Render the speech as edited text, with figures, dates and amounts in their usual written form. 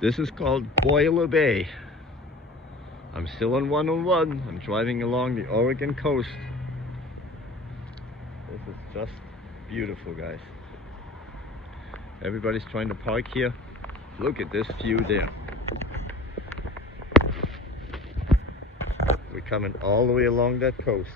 This is called Boiler Bay. I'm still on 101. I'm driving along the Oregon coast. This is just beautiful, guys. Everybody's trying to park here. Look at this view there. We're coming all the way along that coast.